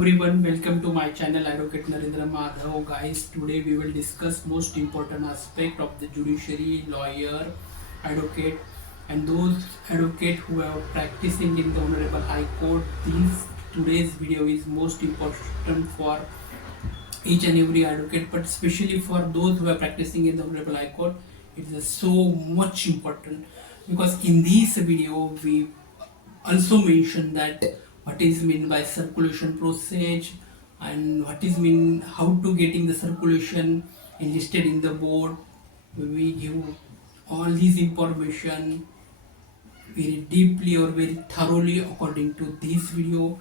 Everyone, welcome to my channel Advocate Narendra Madhav. Guys, today we will discuss most important aspect of the judiciary, lawyer, advocate, and those advocate who are practicing in the Honorable High Court. Today's video is most important for each and every advocate, but especially for those who are practicing in the Honorable High Court. It is so much important because in this video we also mention that what is mean by circulation process and what is mean how to getting the circulation enlisted in the board. We give all these information very deeply or very thoroughly according to this video.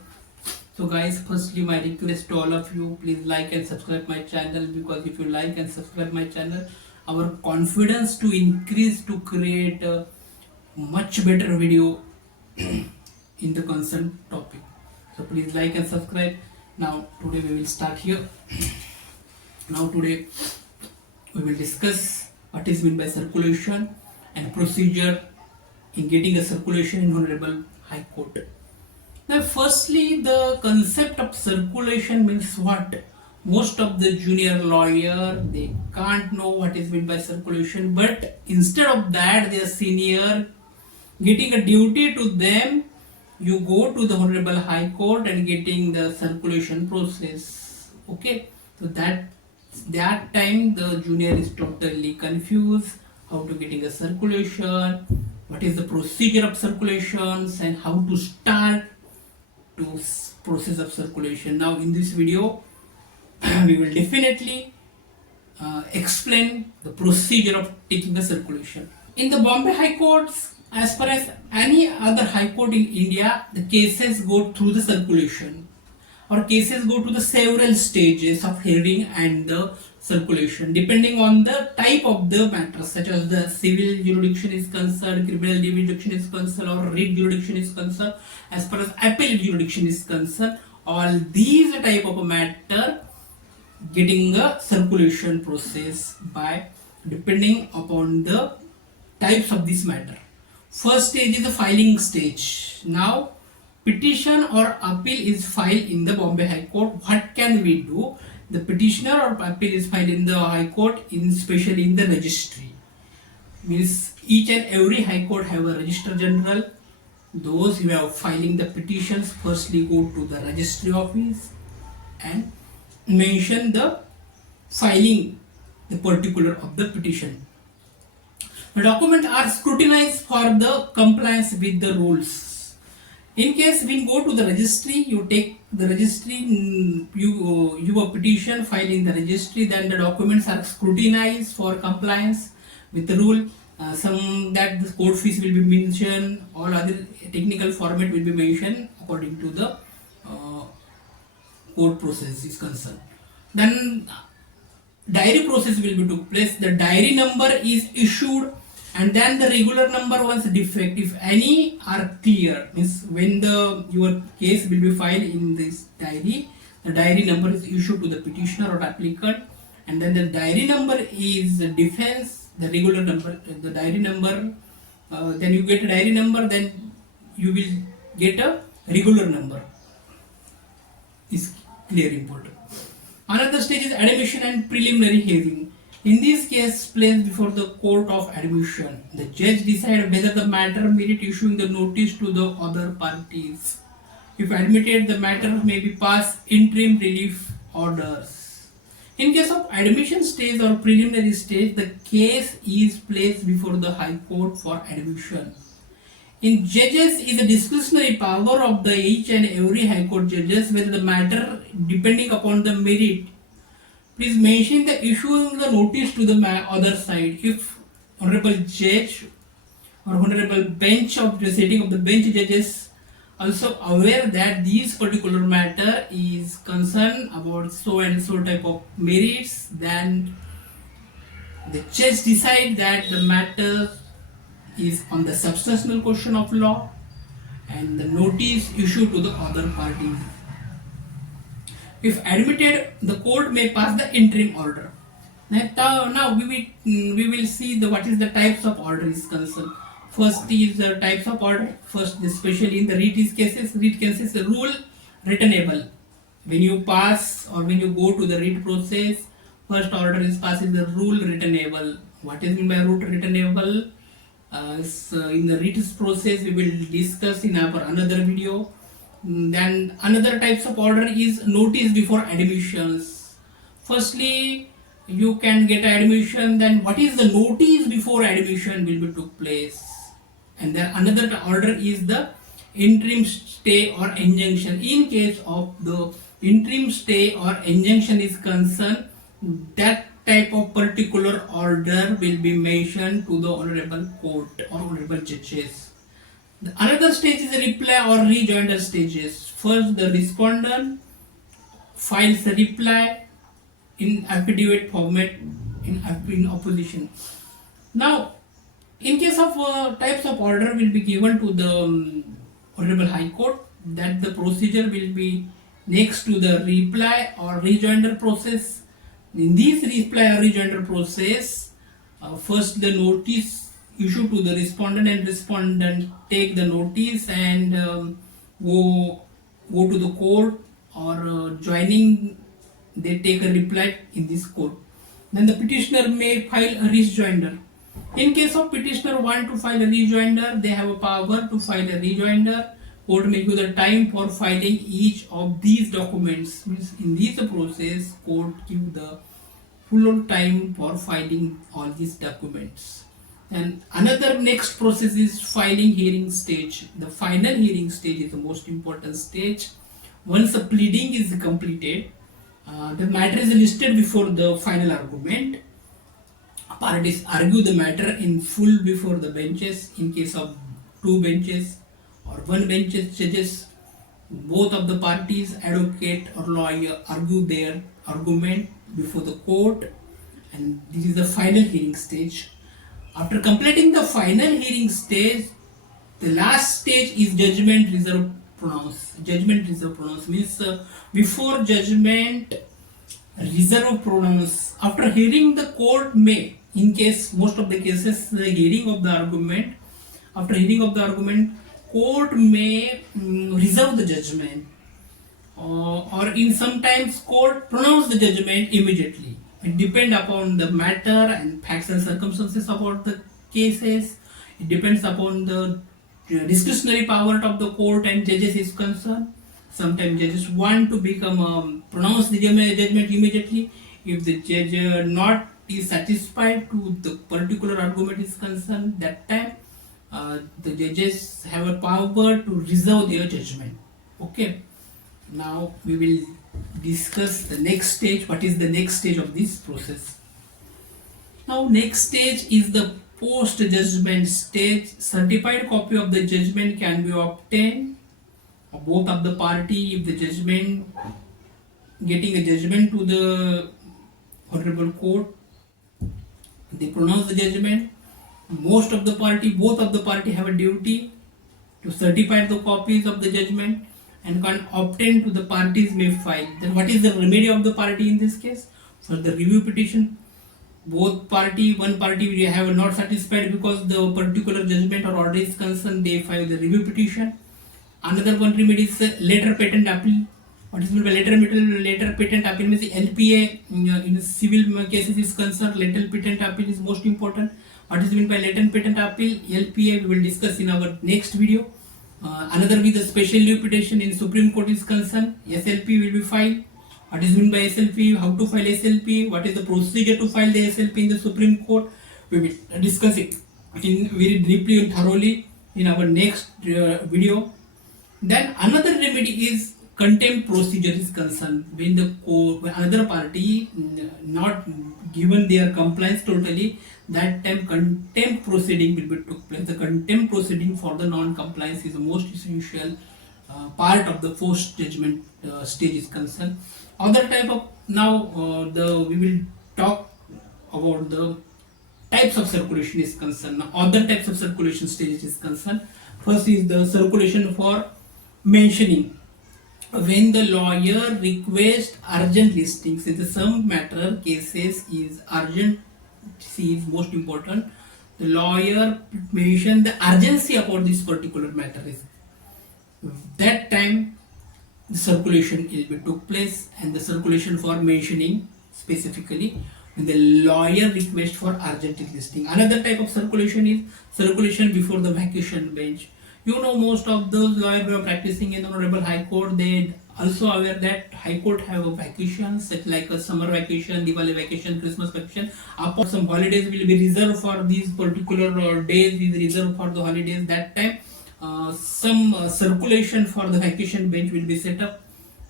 So guys, firstly my request to all of you, please like and subscribe my channel, because if you like and subscribe my channel, our confidence to increase to create a much better video in the concerned topic. So please like and subscribe. Now today we will start here. Now today we will discuss what is meant by circulation and procedure in getting a circulation in Honorable High Court. Now firstly, the concept of circulation means what? Most of the junior lawyer, they can't know what is meant by circulation, but instead of that, their senior getting a duty to them, you go to the Honorable High Court and getting the circulation process. Okay, so that time the junior is totally confused how to getting a circulation, what is the procedure of circulations, and how to start to process of circulation. Now in this video we will definitely explain the procedure of taking the circulation. In the Bombay High Courts, as far as any other high court in India, the cases go through the circulation, or cases go to the several stages of hearing and the circulation depending on the type of the matter, such as the civil jurisdiction is concerned, criminal jurisdiction is concerned, or writ jurisdiction is concerned. As far as appellate jurisdiction is concerned, all these type of a matter getting a circulation process by depending upon the types of this matter. First stage is the filing stage. Now petition or appeal is filed in the Bombay High Court. What can we do? The petitioner or appeal is filed in the High Court, especially in the registry. Means each and every High Court have a Registrar General. Those who are filing the petitions firstly go to the registry office and mention the filing the particular of the petition. The documents are scrutinized for the compliance with the rules. In case we go to the registry, you take the registry, you a petition filed in the registry, then the documents are scrutinized for compliance with the rule. Some that the court fees will be mentioned, all other technical format will be mentioned according to the court process is concerned. Then diary process will be took place. The diary number is issued, and then the regular number once defect, if any, are clear. Means when your case will be filed in this diary, the diary number is issued to the petitioner or applicant, and then the diary number is the defense, the regular number, the diary number. Then you get a diary number, then you will get a regular number. Is clear, important. Another stage is admission and preliminary hearing. In this case, placed before the court of admission, the judge decides whether the matter merit issuing the notice to the other parties. If admitted, the matter may be passed interim relief orders. In case of admission stage or preliminary stage, the case is placed before the High Court for admission. In judges is a discretionary power of the each and every High Court judges whether the matter depending upon the merit. Please mention the issuing the notice to the other side. If Honorable Judge or Honorable Bench of the setting of the bench judges also aware that this particular matter is concerned about so and so type of merits, then the judge decide that the matter is on the substantial question of law, and the notice issued to the other parties. If admitted, the court may pass the interim order. Now we will see what is the types of order is concerned. First is the types of order. First, especially in the writ cases, the rule returnable. when you pass or when you go to the writ process, first order is passing the rule returnable. What is meant by rule returnable? So in the writ process we will discuss in our another video. Then another types of order is notice before admissions. Firstly, you can get admission. Then what is the notice before admission will be took place? And then another order is the interim stay or injunction. In case of the interim stay or injunction is concerned, that type of particular order will be mentioned to the honorable court or honorable judges. The another stage is the reply or rejoinder stages. First, the respondent files a reply in affidavit format in opposition. Now, in case of types of order will be given to the Honorable High Court, that the procedure will be next to the reply or rejoinder process. In this reply or rejoinder process, first the notice issued to the respondent and respondent take the notice and go to the court or joining, they take a reply in this court. Then the petitioner may file a rejoinder. In case of petitioner want to file a rejoinder, they have a power to file a rejoinder. Court may give the time for filing each of these documents. Means in this process, court give the full time for filing all these documents. And another next process is filing hearing stage. The final hearing stage is the most important stage. Once the pleading is completed, the matter is listed before the final argument. Parties argue the matter in full before the benches. In case of two benches or one bench judges, both of the parties, advocate or lawyer, argue their argument before the court, and this is the final hearing stage. After completing the final hearing stage, the last stage is judgment reserve pronounce. Judgment reserve pronounce means before judgment reserve pronounce. After hearing, the court may, in case most of the cases, the hearing of the argument, after hearing of the argument, court may reserve the judgment, or in sometimes court pronounce the judgment immediately. It depends upon the matter and facts and circumstances about the cases. It depends upon the discretionary power of the court and judges is concerned. Sometimes judges want to become pronounce the judgment immediately. If the judge not is satisfied to the particular argument is concerned, that time the judges have a power to reserve their judgment. Okay. Now we will discuss the next stage. What is the next stage of this process? Now next stage is the post judgment stage. Certified copy of the judgment can be obtained of both of the party. If the judgment, getting a judgment to the honorable court, they pronounce the judgment. Most of the party, both of the party have a duty to certify the copies of the judgment and can obtain to the parties may file. Then what is the remedy of the party in this case? For the review petition, both party, one party we have not satisfied because the particular judgment or order is concerned, they file the review petition. Another one remedy is later patent appeal. What is meant by later patent appeal means the LPA in civil cases is concerned. Later patent appeal is most important. What is meant by latent patent appeal? LPA we will discuss in our next video. Another with the special leave petition in Supreme Court is concerned. SLP will be filed. What is meant by SLP? How to file SLP? What is the procedure to file the SLP in the Supreme Court? We will discuss it in very deeply and thoroughly in our next video. Then another remedy is contempt procedure is concerned. When the another party not given their compliance totally, that time contempt proceeding will be took place. The contempt proceeding for the non-compliance is the most essential part of the post judgment stage is concerned. Other type of now we will talk about the types of circulation is concerned. Now, other types of circulation stages is concerned. First is the circulation for mentioning. When the lawyer requests urgent listings in the some matter cases is urgent is most important. The lawyer mention the urgency about this particular matter is that time the circulation will be took place, and the circulation for mentioning specifically when the lawyer request for urgent listing. Another type of circulation is circulation before the vacation bench. You know, most of those lawyers who are practicing in the Honorable High Court, they also aware that High Court have a vacation such like a summer vacation, Diwali vacation, Christmas vacation. Upon some holidays will be reserved for these particular days, is reserved for the holidays. That time some circulation for the vacation bench will be set up.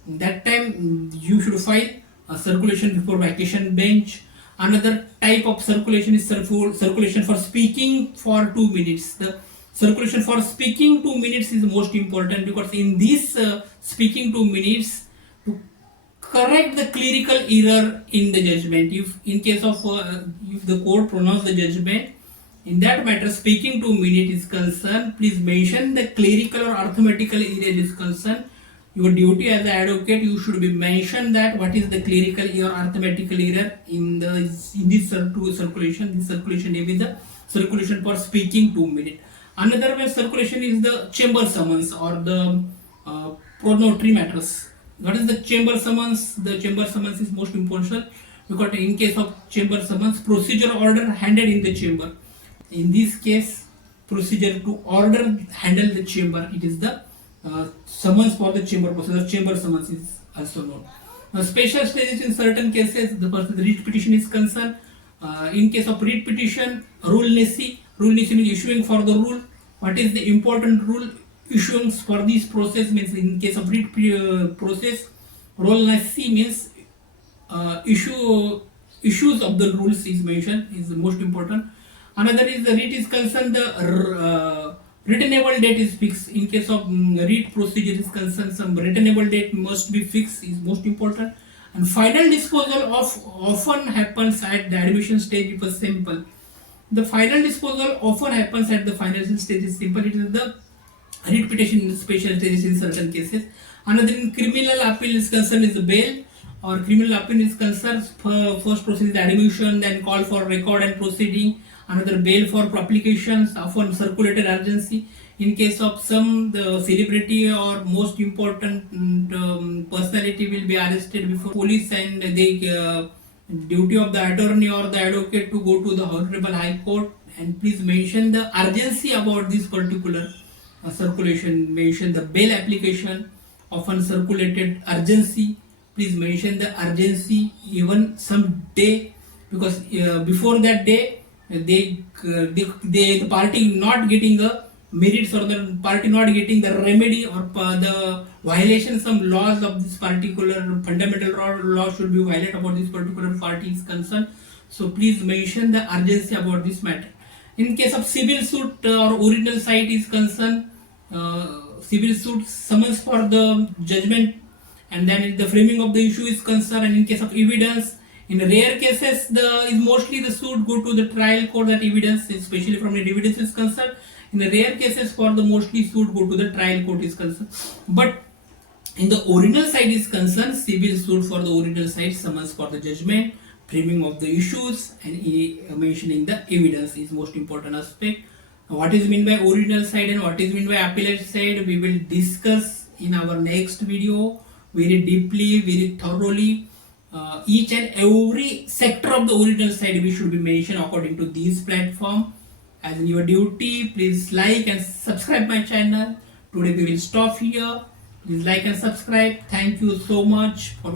That time you should file a circulation before vacation bench. Another type of circulation is circulation for speaking for 2 minutes. The circulation for speaking 2 minutes is most important, because in this speaking 2 minutes, to correct the clerical error in the judgment, if in case of if the court pronounce the judgment in that matter speaking 2 minutes is concerned, please mention the clerical or arithmetical error is concerned. Your duty as an advocate, you should be mention that what is the clerical or arithmetical error in this circulation. This circulation name is the circulation for speaking 2 minutes. Another way circulation is the chamber summons or the pro-notary matters. What is the chamber summons? The chamber summons is most important, because in case of chamber summons, procedure order handed in the chamber. In this case, procedure to order handle the chamber, it is the summons for the chamber process. Chamber summons is also known. Now, special stages in certain cases, the writ petition is concerned. In case of writ petition, rule nisi means issuing for the rule. What is the important rule? Issuing for this process means, in case of writ process, rule nisi means issues of the rules is mentioned, is the most important. Another is the writ is concerned, the returnable date is fixed. In case of writ procedure is concerned, some returnable date must be fixed, is most important. And final disposal of often happens at the admission stage. It was simple. The final disposal often happens at the final stage is simple. It is the writ petition in the special stages in certain cases. Another in criminal appeal is concerned is the bail, or criminal appeal is concerned, first process is admission, then call for record and proceeding. Another bail for applications, often circulated urgency. In case of some the celebrity or most important personality will be arrested before police, and the duty of the attorney or the advocate to go to the Honorable High Court and please mention the urgency about this particular circulation. Mention the bail application, often circulated urgency. Please mention the urgency even some day, because before that day the party not getting a merits, or the party not getting the remedy, or the violation some laws of this particular fundamental law should be violated about this particular party is concerned. So please mention the urgency about this matter. In case of civil suit or original site is concerned, civil suit summons for the judgment, and then the framing of the issue is concerned. And in case of evidence, in rare cases, is mostly the suit go to the trial court, that evidence, especially from the evidence is concerned. In the rare cases, for the mostly suit go to the trial court is concerned. But in the original side is concerned, civil suit for the original side summons for the judgment, framing of the issues, and mentioning the evidence is most important aspect. What is meant by original side and what is meant by appellate side, we will discuss in our next video very deeply, very thoroughly. Each and every sector of the original side we should be mentioned according to this platform. As your duty, please like and subscribe my channel. Today we will stop here. Please like and subscribe. Thank you so much for watching.